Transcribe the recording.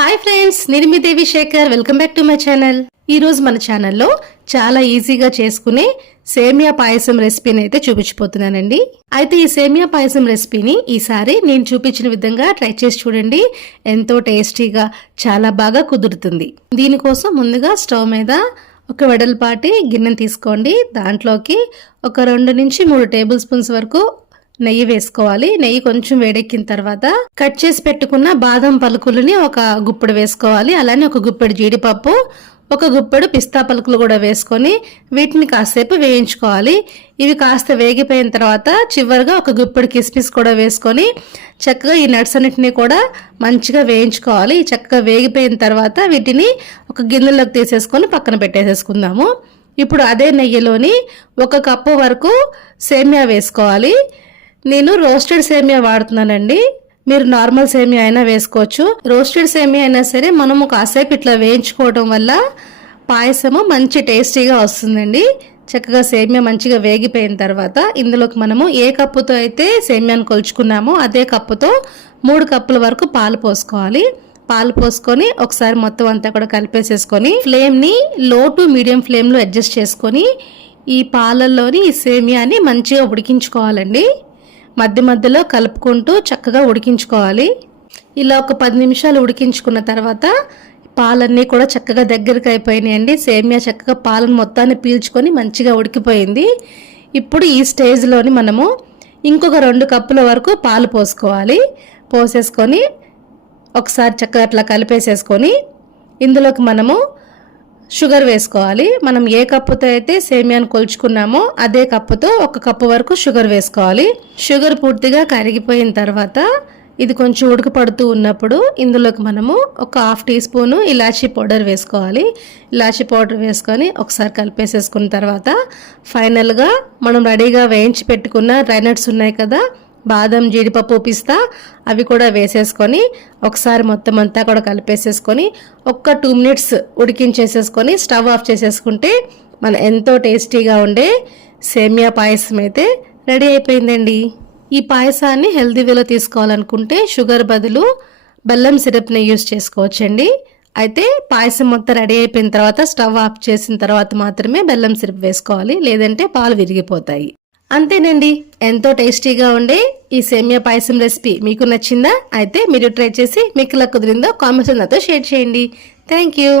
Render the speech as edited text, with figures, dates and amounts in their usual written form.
Hi friends, నేను మీ Devi Shekhar. Welcome back to my channel. ఈ రోజు మన ఛానల్లో చాలా ఈజీగా చేసుకునే సేమియా పాయసం రెసిపీని అయితే చూపించిపోతున్నానండి. అయితే ఈ సేమియా పాయసం రెసిపీని ఈసారి నేను చూపించిన విధంగా ట్రై చేసి చూడండి. ఎంతో టేస్టీగా చాలా బాగా కుదురుతుంది. దీనికోసం ముందుగా స్టవ్ మీద ఒక వెడల్పాటి గిన్నెను తీసుకోండి. దాంట్లోకి ఒక 2 నుంచి 3 టేబుల్ స్పూన్స్ వరకు నెయ్యి వేసుకోవాలి. నెయ్యి కొంచెం వేడెక్కిన తర్వాత కట్ చేసి పెట్టుకున్న బాదం పలుకులని ఒక గుప్పెడు వేసుకోవాలి. అలానే ఒక గుప్పెడు జీడిపప్పు, ఒక గుప్పెడు పిస్తా పలుకులు కూడా వేసుకొని వీటిని కాసేపు వేయించుకోవాలి. ఇవి కాస్త వేగిపోయిన తర్వాత చివరిగా ఒక గుప్పెడు కిస్మిస్ కూడా వేసుకొని చక్కగా ఈ నట్స్ అన్నిటిని కూడా మంచిగా వేయించుకోవాలి. చక్కగా వేగిపోయిన తర్వాత వీటిని ఒక గిన్నెలోకి తీసేసుకొని పక్కన పెట్టేసేసుకుందాము. ఇప్పుడు అదే నెయ్యిలోని 1 కప్పు వరకు సేమియా వేసుకోవాలి. నేను రోస్టెడ్ సేమియా వాడుతున్నానండి. మీరు నార్మల్ సేమియా అయినా వేసుకోవచ్చు. రోస్టెడ్ సేమియా అయినా సరే మనము కాసేపు ఇట్లా వేయించుకోవడం వల్ల పాయసము మంచి టేస్టీగా వస్తుందండి. చక్కగా సేమియా మంచిగా వేగిపోయిన తర్వాత ఇందులోకి మనము ఏ కప్పుతో అయితే సేమియాను కొలుచుకున్నామో అదే కప్పుతో 3 కప్పుల వరకు పాలు పోసుకోవాలి. పాలు పోసుకొని ఒకసారి మొత్తం అంతా కూడా కలిపేసేసుకొని ఫ్లేమ్ని లో టు మీడియం ఫ్లేమ్లో అడ్జస్ట్ చేసుకొని ఈ పాలల్లోని ఈ సేమియాని మంచిగా ఉడికించుకోవాలండి. మధ్య మధ్యలో కలుపుకుంటూ చక్కగా ఉడికించుకోవాలి. ఇలా ఒక 10 నిమిషాలు ఉడికించుకున్న తర్వాత పాలన్నీ కూడా చక్కగా దగ్గరికి అయిపోయినాయండి. సేమియా చక్కగా పాలను మొత్తాన్ని పీల్చుకొని మంచిగా ఉడికిపోయింది. ఇప్పుడు ఈ స్టేజ్లోని మనము ఇంకొక 2 కప్పుల వరకు పాలు పోసుకోవాలి. పోసేసుకొని ఒకసారి చక్కగా అట్లా కలిపేసేసుకొని ఇందులోకి మనము షుగర్ వేసుకోవాలి. మనం ఏ కప్పుతో అయితే సేమియాను కొలుచుకున్నామో అదే కప్పుతో 1 కప్పు వరకు షుగర్ వేసుకోవాలి. షుగర్ పూర్తిగా కరిగిపోయిన తర్వాత ఇది కొంచెం ఉడకపడుతూ ఉన్నప్పుడు ఇందులోకి మనము ఒక 1/2 టీ స్పూను ఇలాచీ పౌడర్ వేసుకోవాలి. ఇలాచీ పౌడర్ వేసుకొని ఒకసారి కలిపేసేసుకున్న తర్వాత ఫైనల్గా మనం రెడీగా వేయించి పెట్టుకున్న డ్రై నట్స్ ఉన్నాయి కదా, బాదం, జీడిపప్పు, పిస్తా, అవి కూడా వేసేసుకొని ఒకసారి మొత్తం అంతా కూడా కలిపేసేసుకొని ఒక 2 మినిట్స్ ఉడికించేసేసుకొని స్టవ్ ఆఫ్ చేసేసుకుంటే మన ఎంతో టేస్టీగా ఉండే సేమియా పాయసం అయితే రెడీ అయిపోయిందండి. ఈ పాయసాన్ని హెల్తీ వేలో తీసుకోవాలనుకుంటే షుగర్ బదులు బెల్లం సిరప్ని యూజ్ చేసుకోవచ్చండి. అయితే పాయసం మొత్తం రెడీ అయిపోయిన తర్వాత స్టవ్ ఆఫ్ చేసిన తర్వాత మాత్రమే బెల్లం సిరప్ వేసుకోవాలి, లేదంటే పాలు విరిగిపోతాయి. అంతేనండి, ఎంతో టేస్టీగా ఉండే ఈ సేమియా పాయసం రెసిపీ మీకు నచ్చిందా? అయితే మీరు ట్రై చేసి మీకు ఎలా కుదిరిందో కామెంట్స్ నాతో షేర్ చేయండి. Thank you.